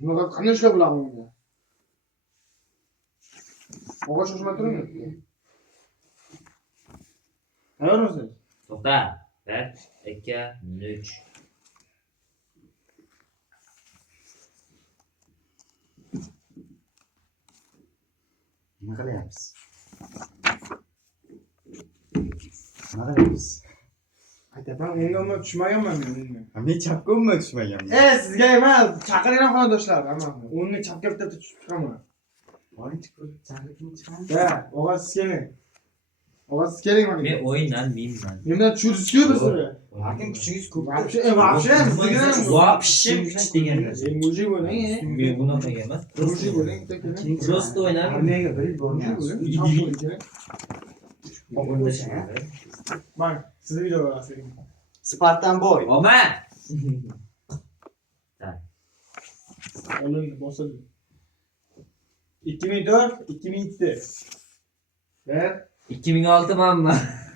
Bunaqa qanday ishga bo'ladi bunda? Og'ash shoshmay turing. Tayyormisiz? To'xta. 1, 2, 3. Nima qilyapsiz? Nima qilyapsiz? Aytaman, unga tushmaganman men. Men chapga umuman tushmaganman. Sizga emas, chaqiringlar xonadoshlar, hammani. O'nni chapga bitta tutib chiqaman. Boringchi ko'rib chaqirib chiqamiz. Da, og'a siz keling. Og'a siz keling mana. Men o'yindan miyman. Mendan tushirishga bizga. Lekin kuchingiz ko'p. Вообще, sizga Вообще kuch deganlar. mujik bo'ling. Men bunaqa emas. Mujik bo'ling, bitta keling. Просто o'ynab. Armiyaga bir yil Mujik borgan. bo'ling. O'ynashang. Bak, sizni video ko'rasiz. Spartan boy. Oma. Olindi, bosildi. 2004, 2007. Ver. 2006 manman.